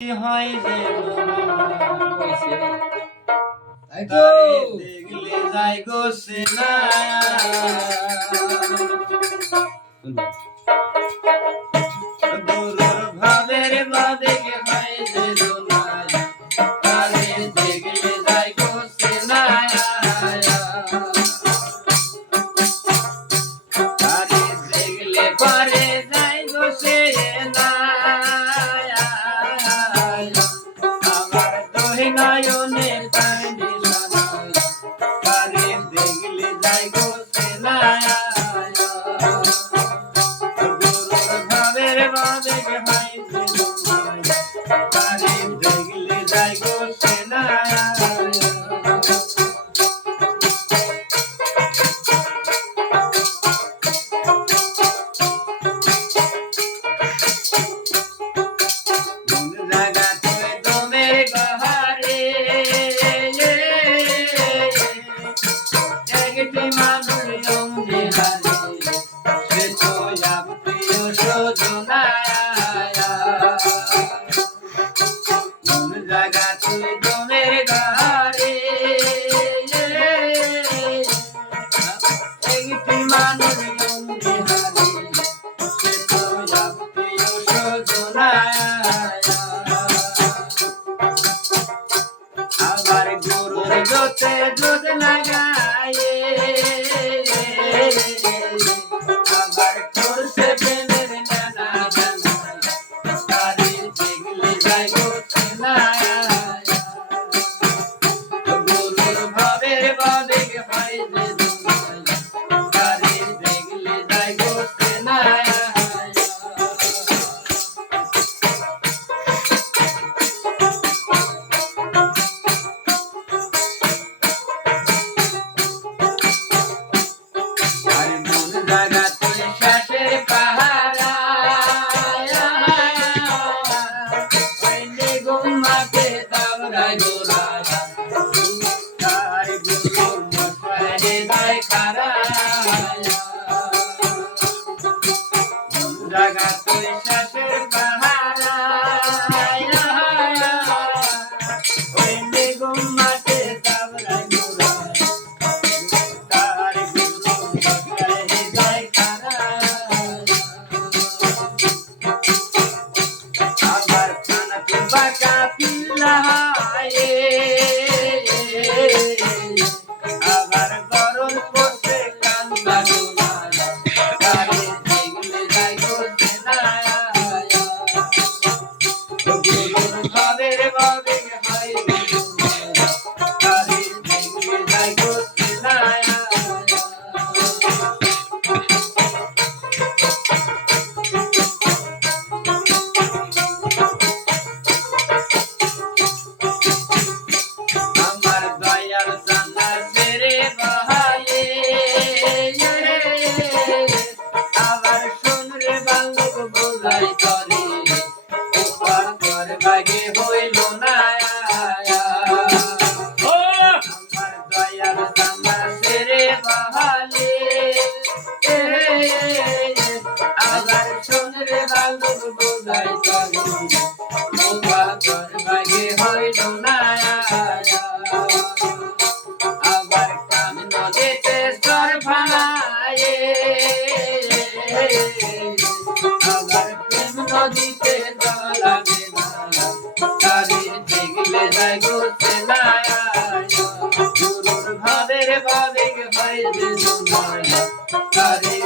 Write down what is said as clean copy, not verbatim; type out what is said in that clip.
হয় যে তাই তো দেখলে যাই গো সেনা গুরুর ভাবের ভাবে হয় যে দোলায় তারে দেখলে যাই গো সেনা তারে দেখলে পারে যাই গো সেনা আমার দোহে নয়নের কান্দি তারে দেখলে যাই গো সেনা গুরুর ভাবের ভাবে হয় যে দোলায় তারে দেখলে যাই গো সেনা আবার গুরুর জোতে জোত লাগায়ে আবার করছে প্রেমের নানা জানা তারে দেখলে যাই গো সেনা গুরুর ভাবের ভাবে হয় যে দোলায় তারে দেখলে যাই গো সেনা আবার গরম করছে কান্দা গোলায় তারে দেখলে যাই গো সেনা গুরুর ভাবের ভাবে হয় যে দোলায় তারে দেখলে যাই গো সেনা আমার দয়াল জানা সেরে বহায়ে আবার শুনরে বালক বোঝাই করে উপর পর বাগে হইল না আমার দয়াল জানা সেরে বহালে আবার শুনরে বালক বোঝাই করে উপর পর বাগে হইল না আবার কাম নদীতে সর ফালায়ে আবার প্রেম নদীতে জলাবে না তারে দেখলে যাই গো সেনা গুরুর ভাবের ভাবে হয় যে দোলায় তারে